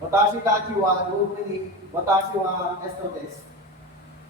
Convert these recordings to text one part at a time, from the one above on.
Watashi tachi wa goku ni watashi wa esto desu.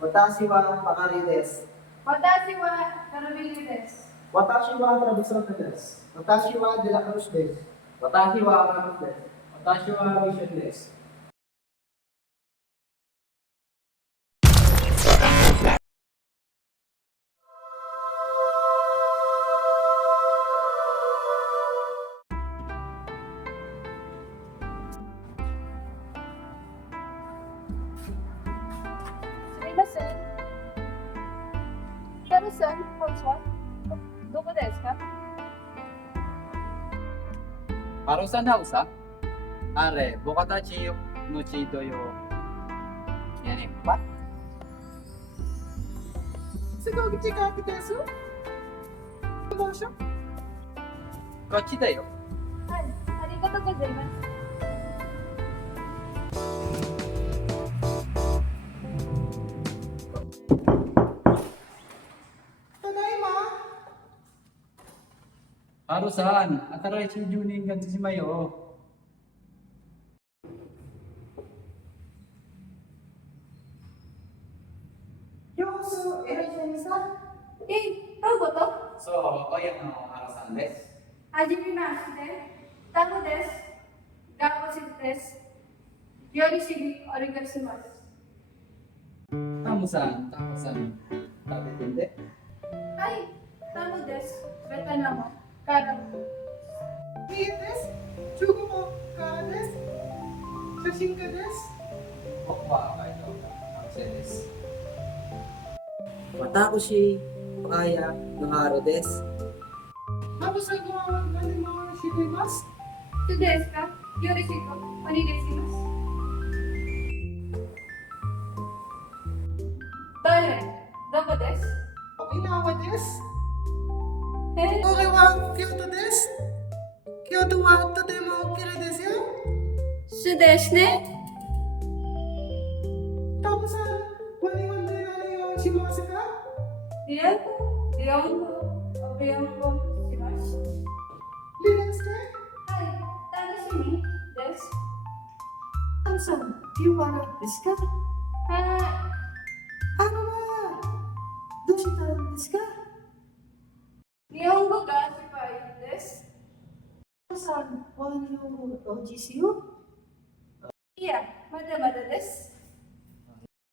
Watashi wa bakari desu. 私はカルビーです。Watashi wa Travisor desu. Watashi wa De La Cruz desu. Watashi wa Ramos desu. Watashi wa Mission desu. すみません。ヒロムさん、ハウスはどこですか？ Harusan Hausa? Are, Bokatachi no Chito yo. Yan eh. What? すごく近くです。どうしよう。こっちだよ。はい、ありがとうございます。ただいま。 Harusan, ataray si Junin ganti si Mayo. 様子いらっしゃいました。え、どういうこと？ So, oyan no Harusan desu. はじめまして。タムです。ガオシです。よろしくお願いします。 Tamusan, tabetende. はい、タムです。ベトナムから。いいです。中国語からです。写真家です。 Okwa, kaito. Harusan desu. 私、Pakaya ng araw des. ハブさんは何も知っています。そうですか？よろしくお願いします。誰？どこです？沖縄です。え、これは京都です。京都はとても綺麗ですよ。そうですね。タブさん、は日本で何をしますか？日本語、日本語、日本語します。リレーして。はい、楽しみです。タブさん、ピュアラですか？はどうしたんですか？い、日本語が失敗です。タブさん、は日本語をですよ。いや、まだまだです。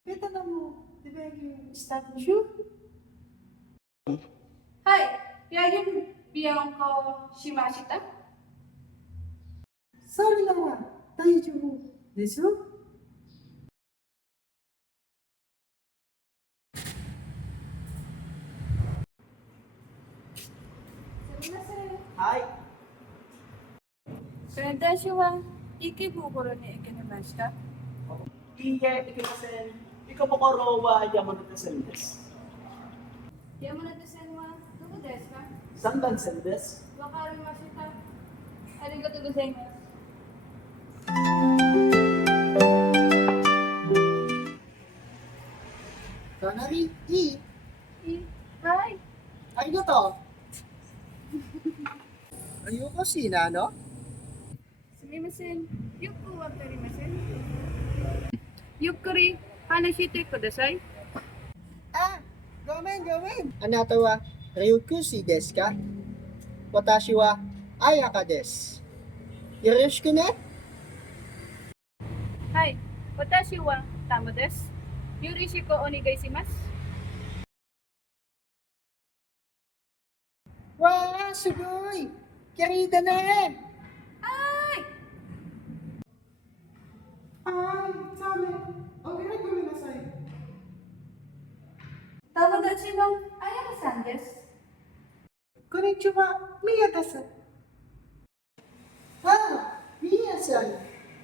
ベトナムで勉強したでしょ？はい、ヤギビヨンコしました。それなら大丈夫ですよ。すみません。はい。私は池袋に行きました。いいえ、いけません。Ikapokoro wa Yamanote Sen desu. 山手線はどこですか？ Sandan Sen desu. わかりました。ありがとうございます。かなりいい。はい。ありがとう。よろしいなの？すみません。よくわかりません。ゆっくり話してください。あ、ごめんごめん。あなたはryukushiですか？私は彩香です。よろしくね。はい。私はタムです。よろしくお願いします。わあ、すごい。綺麗だね。はい、ダメ。お願いごめんなさい。友達のあやまさんです。こんにちは、ミヤです。ああ、ミヤさん。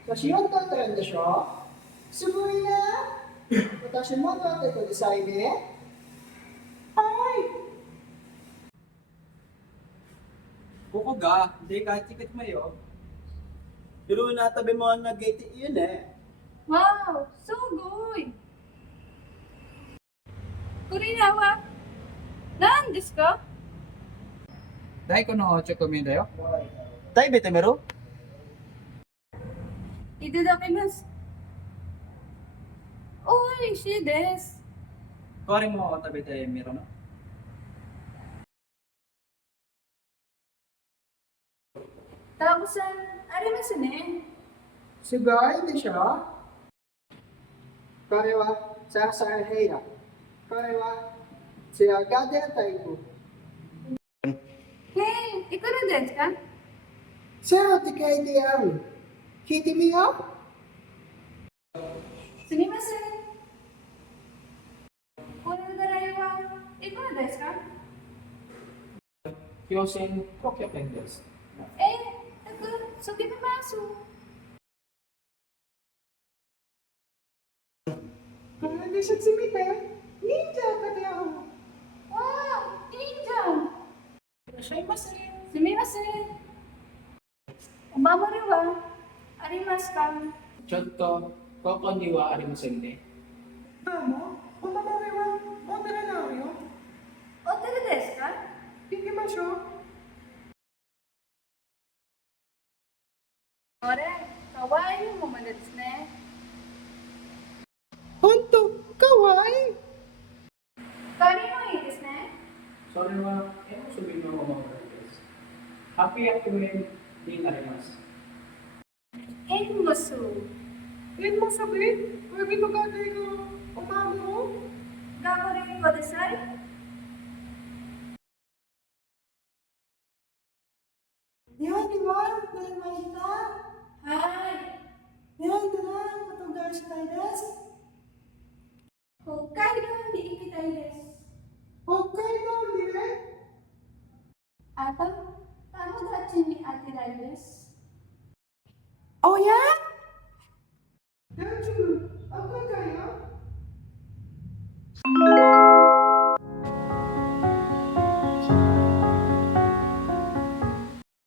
写真を撮ってるんでしょ？すごいね。私も撮ってくださいね。はい。 Koko ga, hindi ka tiket Mayo. Pero natabi mo ang nag-gate yun eh. わお、すごい。これらは何ですか？ Dahil ko no 8 komenda yo. Tayo bete mero? いただきます。おいしいです。これも食べてみろな。たくさんありますね。すごいでしょ。これはササラヘイラ。これはツヤガデタイプ。いくらですか？ゼロって書いてある。聞いてみよう。すみません。これぐらいはいくらですか？ 4,500円です。サビます。これで説明て。忍者だよ。わあ、いいじゃん。いらっしゃいませ。すみません。お守りはありますか？ちょっと、ここにはありませんね。どうも、お守りはお寺なのよ。お寺ですか？行きましょう。これ、かわいいものですね。ほんと、かわいい。香りもいいですね。それは、絵結びのお守りです。800円になります。エンゴス。Yan mo sabi, sabi ko kate ko, umamo mo. 頑張りください。日本にも来ました。はい。日本でのことがしたいです。北海道に行きたいです。北海道にね、あと、友達に会いたいです。おや大丈夫、あこかよ。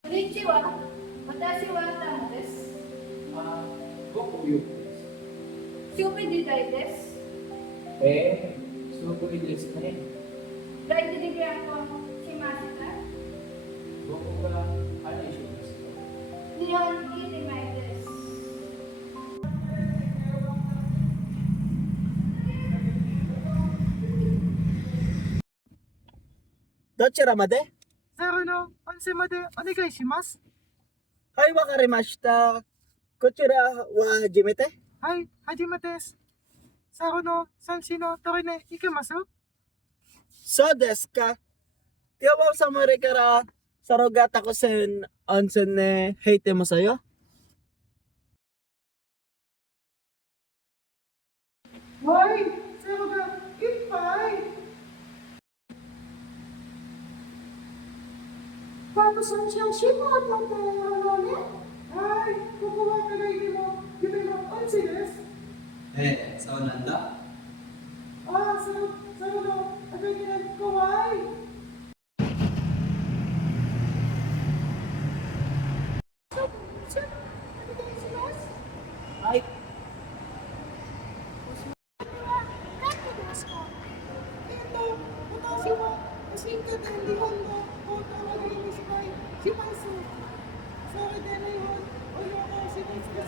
こんにちは。私はタモです。僕よくです。趣味自体です。すごくいいですね。大事に結婚しました。僕が話します。日本に行きたいです。どちらまで？最後の温泉までお願いします。はい、わかりました。こちらは初めて？はい、初めてです。最後の三市の通りに行けますそうですか。Di ba sa Mari kara sa Rogata ko sen onsen ne hate mo sa'yo?はい、最後がいっぱい。Tapos ang siyang shimo at ang tayoね。はい、ここは輝きも夢の温泉です。そうなんだ。ああ、最後の輝きが怖い。はい。私は進化で日本の高等学校にします。それで日本おようします。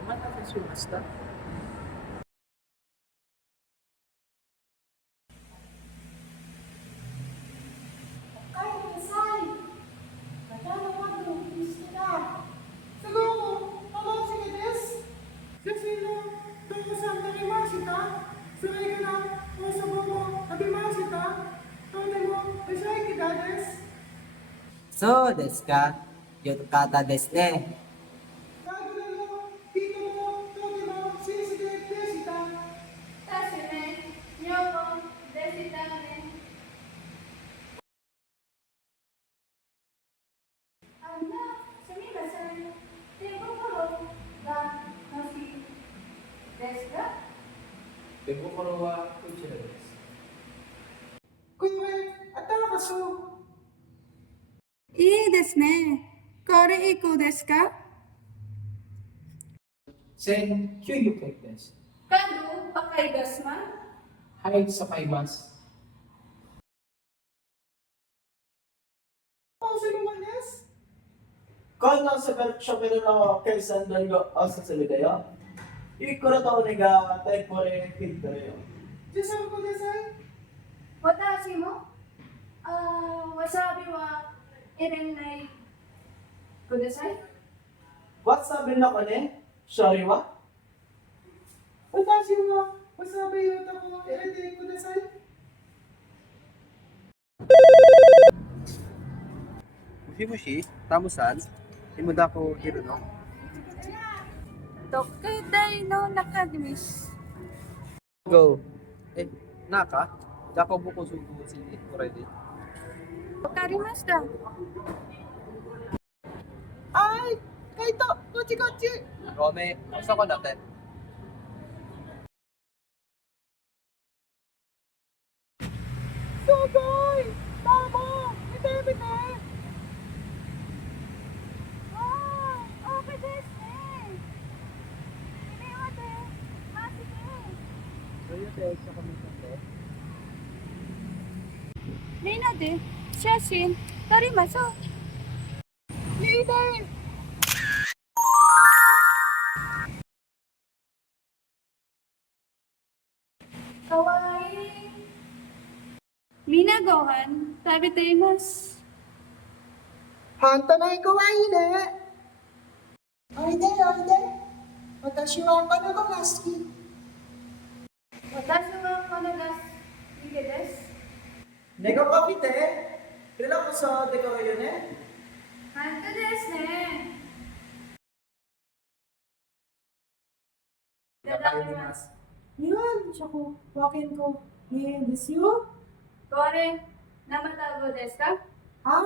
お待たせしました。そうですか。よかったですね。私ね、日本でしたね。すみません。手袋が欲しいですか？手袋はこちらです。いいですね。これいくですか1,900円です。 Kado, pakaigas man? はい、sakay bus。Kung nasa siya pero na kaysa nalgo asa sa video, ikura to nega temporary filter yo. Jisa ko desai? 私もわさびは入れないください。 What sabi na ko ne? Sorry wa? Watashi wa wasabi yo ta ko irete kudasai? もしもし、タムさん、今だこいるの？時計台の中です。 Go. Eh, naka? Dako buko sugo si already. わかりました。 Ay! Kaito! Kochi kochi! Rome, usa ko natin. Sugoy! Tama! Bite bite! オーケーですね。それまでマジで。 So yun, sa kami natin. みんなで写真撮りましょう。いいね! かわいい。みんなご飯食べています。 Hanta na kawaii ne. Oide, oide. Watashi wa kono ga suki. 私はこれが好きです。 Nega kapite! Kailan ko sa deka yun eh? 本当ですね。いただきます。 Yun, shako. Wakin ko. Ngayon desu yo. これ、生卵ですか？ Ay!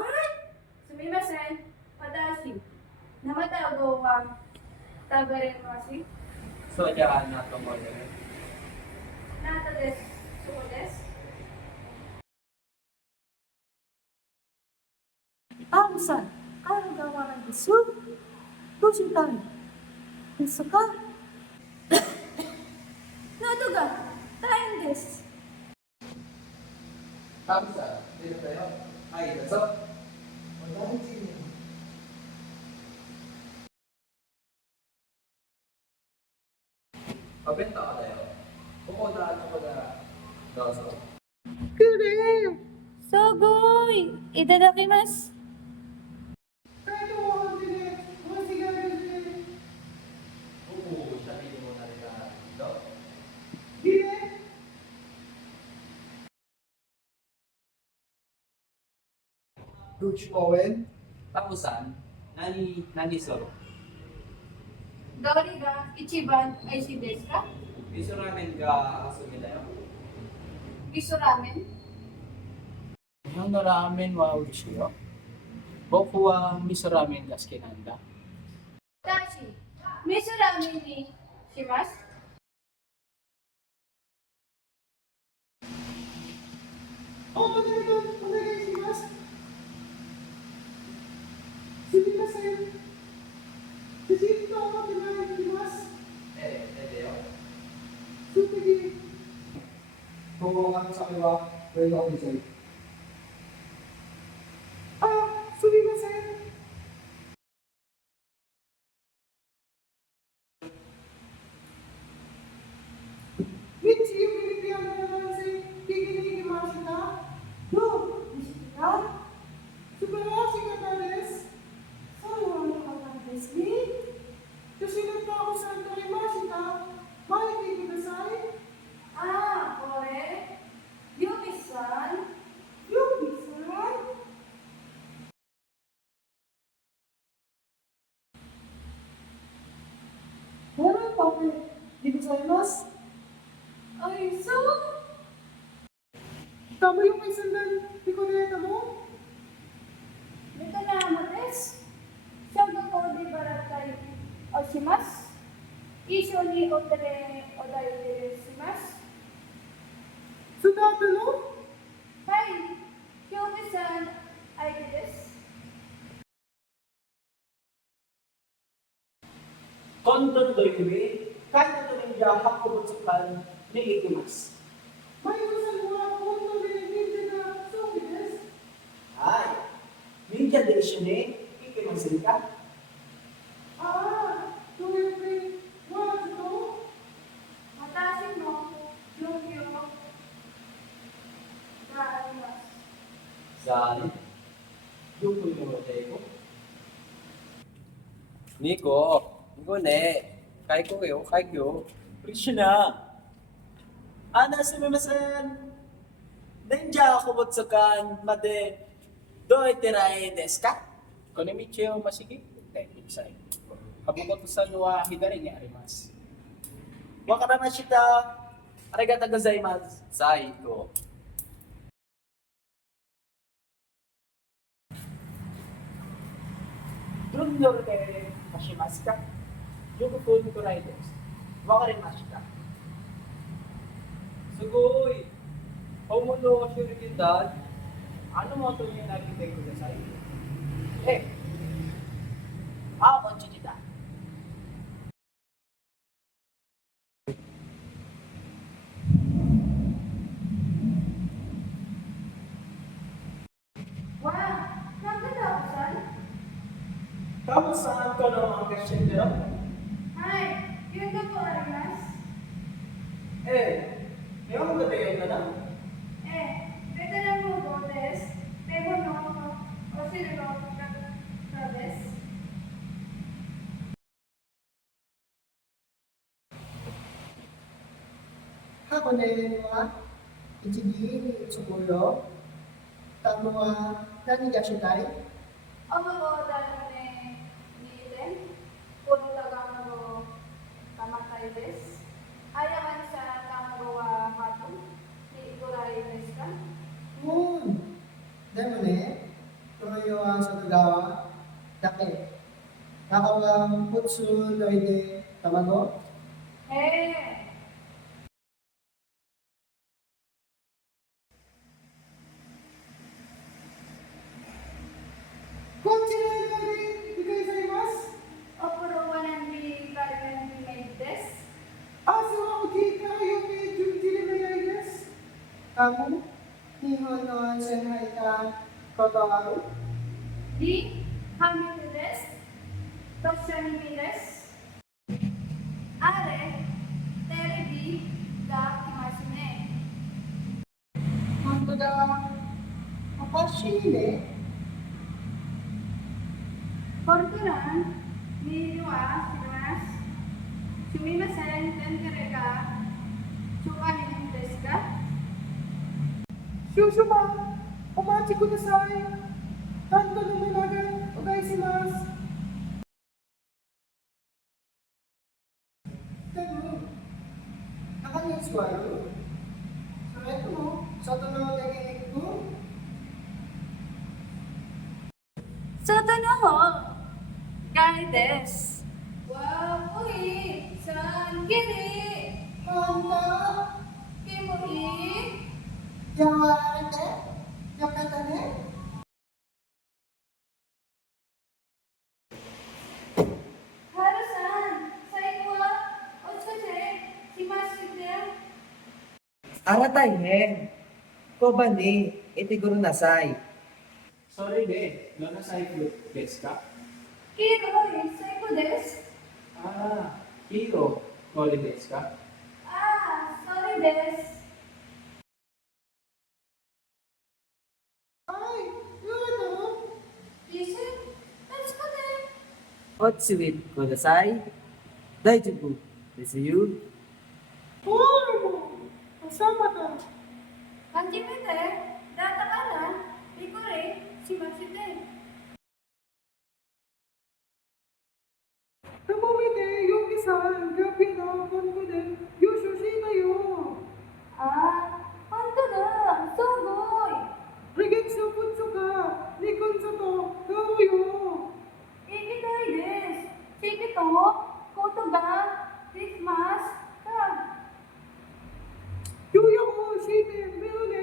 すみません。私、生卵は食べれます。 So, diyan na ito mo rin. なんとです。そうです。 Tamu-san, karagawa ng desu. Doshitai. Desu ka? 喉が大変です。 Tamu sa, dito tayo. Ay, that's all. Pabenta ka tayo. Buko da, ako da. Dozo. すごい。いただきます。 Oo, siya hindi mo nalita dito. Coach Owen? Tapusan, nani soro. どれが一番美味しいですか？ Miso ramen ga asumi da yo. 味噌ラーメン。 日本のラーメンは美味しいよ。僕は味噌ラーメンが好きなんだ。私、味噌ラーメンにします。 Oh, madami onegaishimasu. Sumimasen. Sushito o onegaishimasu. Yo. Sumigi. 今後の先は、これがお店に。 Ah, sumimasen. Michi yung Pilipino naman si Kikinikimasu ka? No, Nishika. Subarashi ka desu. Sayo ka desu ni. Susunod na ako sa Torimashi ka. Maiki kudasai. ああ、これ、ユミさん。 Yuki-san. Meron pa ako. Di gozaimasu. おいしそう。 Tama yung may sandal. Di ko nilita mo. ベトナムです。シャンゴコでバラタイをします。一緒にお題でします。 Sundado no? はい、ユミさん、相手です。 Kondon do yumi, kaya na rin niya hakubutsukan ni Ikimas. May usan mo ako kung nililindi na sobi desu. Ay, ninja de siya ni Ikimas rin ka. どこにもらった英語Nico ne. Kaikyo. Krishna. Ana sumimasen. Denja ako butsukan made. Doi tirai desu ka? この道をましぎってください。Habukoto sa wa hidari ni arimasu. Wakaramashita. Arigatou gozaimasu. Saiko. どんどんで貸しますか？よくフードくらいです。わかりました。 Sugoi. Homundo ka shurikitan. Ano mo ito yung nakikita ko sa iyo? ええ。あ、こんちにだ。 Wow! Nagkatapos Kamusta ka naman kasi nila? Hi! Yun ka po, Arimas? Eh, yung katayo ka na? Eh, veteran mo Godes, pero no, o sino Godes? 箱根は一時にそこよ。タムは何がしたい？ Ako ko dahil ni Eden, puro tagang mo kamatay des. Ayaman sa tamo wa hatu, ni Ikurai des ka? うん。でもね、この世は外側だけ。中は普通のいで卵。 Eh, こちらで理解されます。 o puro wanan di kariyan di made des. 明日はお聞かよめ準備で願いです。kamu 日本の温泉入ったことある？ Di, hamil des, tosyan mi des. Are, terebi, ga kimashine. 本当だ。おかしいね。 Fortunan, ni Yuwa, sinas, sumimasen, ten kareka, sukanin des ka? 少々お待ちください。担当の者がお願いします。でも、中に座る？それとも外の出に行く？ Soto no ho, gai des. Wow, uy, san giri, 本当？ kimuri, やわれてよかったね。 harusan, saikwa, otsuse, shimashite. Aratay hen. Koba ni. Itiguro nasay. Sorry de, no na sa iyo desu ka? Kiroi, saiko des. Ah, Hiro, kore desu ka? Ah, sorry des. はい、よかったの？ Isi, let's go there. Otsuwit kudasai. Daijoubu desu yu. おーもう、sama ka. Hajimete, data kara, ikore, shimashite. ともめで、ヨギさん、ガピのコンコで、優勝したよ。 Ah, honto da, so goy. リゲッツのプッツォか、ニコンソと、ガウよ。 Ikitay des. Chikito, koto ga, Christmas, ka. ようやく教えて、メロね。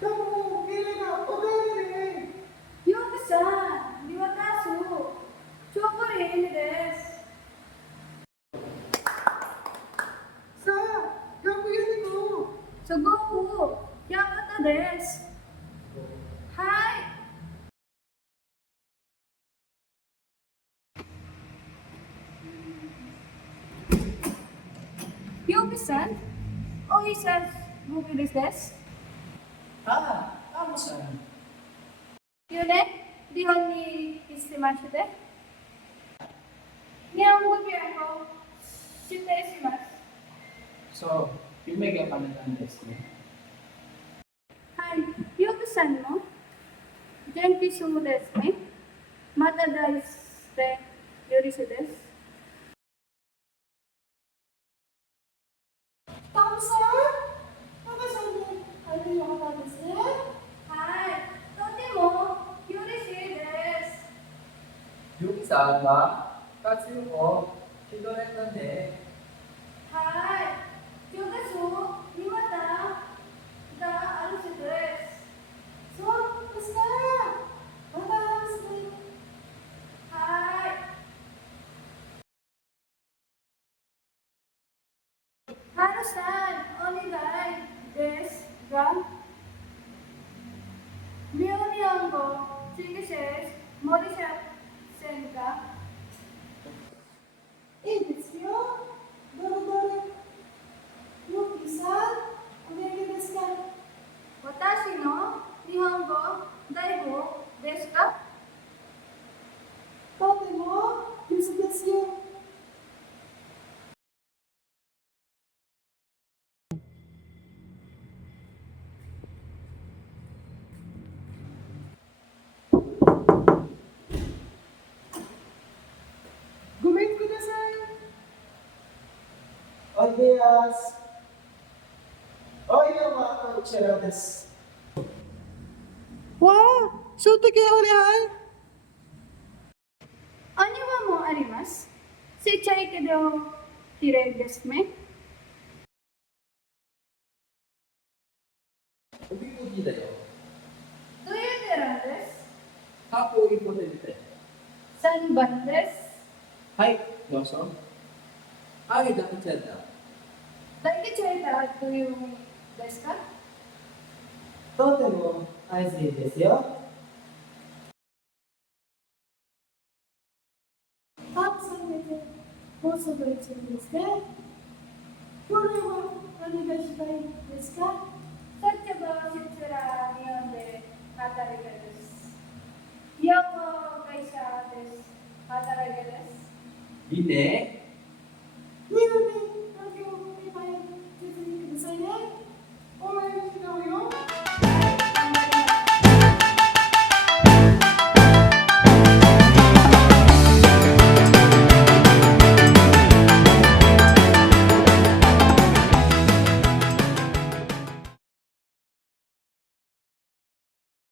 どうも、メロがお帰りね。 Yogi-san, niwatasu. Chokorin des. さあ、楽屋に行こう。 Sugoku, yakata des. Hi. Yogi-san, お医者もいるです。Saan? ゆね、日本に来てまして。日本語勉強してします。So, bibigyan ka na ng test niya. はい、ヨブさんも元気そうですね。また大好きでよろしいです。タムさん、赤さんに会えるようなんですね。はい、とてもよろしいです。 Yung isa ba? Kasi ko, kinulit はい、ヨガ書、見またがあるしです。そうですか。また会いますね。はい。ハルさん、お願いですが、日本語、チングシェス、モリシャセンか、いいですよ。どれどれ。よきさん、お元気ですか？私の日本語、大丈夫ですか？とても上手ですよ。ごめんください。Buenos días. Hoy yung mga kutsara des. わあ、ショートケアでお庭もあります。ちっちゃいけど、綺麗ですね。 Ubi-ubi na yun. どういう寺です。 Hapo ipo na dito. 3番です。 Hi, Johnson. Ay, dapat siya na. 大吉はいたらどういう意味ですか？とても愛しいですよ。タムさんでもうすぐ1年ですね。これは何がしたいですか？さっきの説は日本で働いてです。日本の会社です。働いてです。 Bine,